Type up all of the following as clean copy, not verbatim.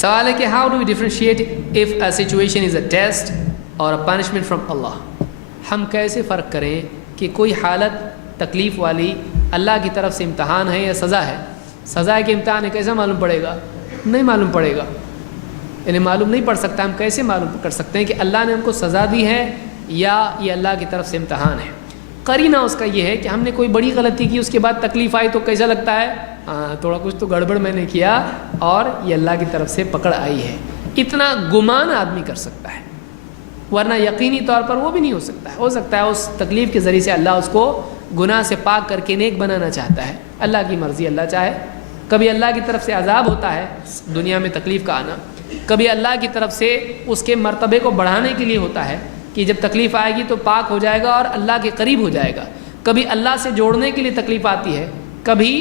سوال ہے کہ how do we differentiate if a situation is a test اور اے پنشمنٹ فرام اللہ. ہم کیسے فرق کریں کہ کوئی حالت تکلیف والی اللہ کی طرف سے امتحان ہے یا سزا ہے. سزا ہے کہ امتحان ہے کیسے معلوم پڑے گا؟ نہیں معلوم پڑے گا، یعنی معلوم نہیں پڑ سکتا. ہم کیسے معلوم کر سکتے ہیں کہ اللہ نے ہم کو سزا دی ہے یا یہ اللہ کی طرف سے امتحان ہے؟ قرینہ اس کا یہ ہے کہ ہم نے کوئی بڑی غلطی کی، اس کے بعد تکلیف آئی تو کیسا لگتا ہے؟ ہاں تھوڑا کچھ تو گڑبڑ میں نے کیا اور یہ اللہ کی طرف سے پکڑ آئی ہے. اتنا گمان آدمی کر سکتا ہے، ورنہ یقینی طور پر وہ بھی نہیں ہو سکتا ہے. ہو سکتا ہے اس تکلیف کے ذریعے سے اللہ اس کو گناہ سے پاک کر کے نیک بنانا چاہتا ہے. اللہ کی مرضی، اللہ چاہے. کبھی اللہ کی طرف سے عذاب ہوتا ہے دنیا میں تکلیف کا آنا، کبھی اللہ کی طرف سے اس کے مرتبے کو بڑھانے کے لیے ہوتا ہے کہ جب تکلیف آئے گی تو پاک ہو جائے گا اور اللہ کے قریب ہو جائے گا. کبھی اللہ سے جوڑنے کے لیے تکلیف آتی ہے، کبھی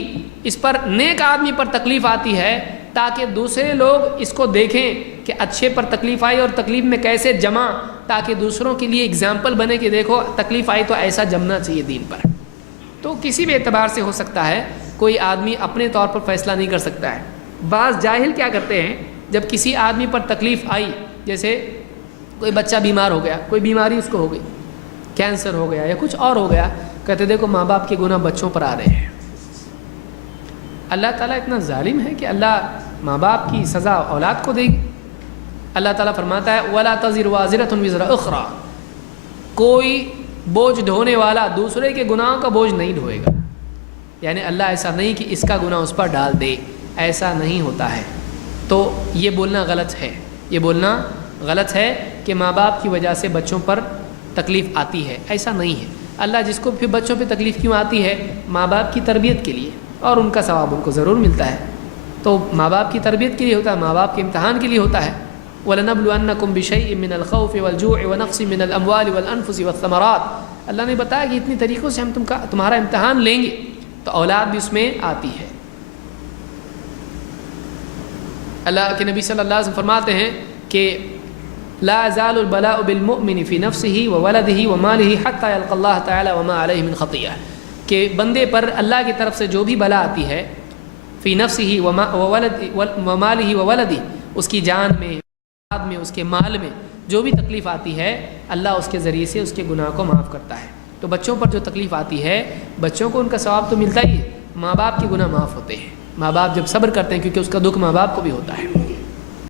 اس پر نیک آدمی پر تکلیف آتی ہے تاکہ دوسرے لوگ اس کو دیکھیں کہ اچھے پر تکلیف آئی اور تکلیف میں کیسے جمع، تاکہ دوسروں کے لیے اگزامپل بنے کہ دیکھو تکلیف آئی تو ایسا جمنا چاہیے دین پر. تو کسی بھی اعتبار سے ہو سکتا ہے، کوئی آدمی اپنے طور پر فیصلہ نہیں کر سکتا ہے. بعض جاہل کیا کرتے ہیں، جب کسی آدمی پر تکلیف آئی، جیسے کوئی بچہ بیمار ہو گیا، کوئی بیماری اس کو ہو گئی، کینسر ہو گیا یا کچھ اور ہو گیا، کہتے دیکھو ماں باپ کے گناہ بچوں پر آ رہے ہیں. اللہ تعالیٰ اتنا ظالم ہے کہ اللہ ماں باپ کی سزا اولاد کو دے گی. اللہ تعالیٰ فرماتا ہے وَلَا تَزِرُ وَازِرَةٌ وِزْرَ أُخْرَى، کوئی بوجھ ڈھونے والا دوسرے کے گناہوں کا بوجھ نہیں ڈھوئے گا. یعنی اللہ ایسا نہیں کہ اس کا گناہ اس پر ڈال دے، ایسا نہیں ہوتا ہے. تو یہ بولنا غلط ہے، یہ بولنا غلط ہے کہ ماں باپ کی وجہ سے بچوں پر تکلیف آتی ہے. ایسا نہیں ہے. اللہ جس کو پھر بچوں پہ تکلیف کیوں آتی ہے؟ ماں باپ کی تربیت کے لیے، اور ان کا ثواب ان کو ضرور ملتا ہے. تو ماں باپ کی تربیت کے لیے ہوتا ہے، ماں باپ کے امتحان کے لیے ہوتا ہے. وَلَنَبْلُوَنَّكُمْ بِشَيْءٍ مِّنَ الْخَوْفِ وَالْجُوعِ وَنَقْصٍ مِّنَ الْأَمْوَالِ وَالْأَنفُسِ وَالثَّمَرَاتِ. اللہ نے بتایا کہ اتنی طریقوں سے ہم تمہارا امتحان لیں گے. تو اولاد بھی اس میں آتی ہے. اللہ کے نبی صلی اللہ علیہ وسلم فرماتے ہیں کہ لا يزال البلاء بالمؤمن في نفسه وولده وماله حتى يلقى الله تعالى وما عليه من خطيئة، کہ بندے پر اللہ کی طرف سے جو بھی بلا آتی ہے، فی نفسه وماله وولده، اس کی جان میں، اولاد میں، اس کے مال میں جو بھی تکلیف آتی ہے، اللہ اس کے ذریعے سے اس کے گناہ کو معاف کرتا ہے. تو بچوں پر جو تکلیف آتی ہے، بچوں کو ان کا ثواب تو ملتا ہی ہے، ماں باپ کے گناہ معاف ہوتے ہیں. ماں باپ جب صبر کرتے ہیں، کیونکہ اس کا دکھ ماں باپ کو بھی ہوتا ہے.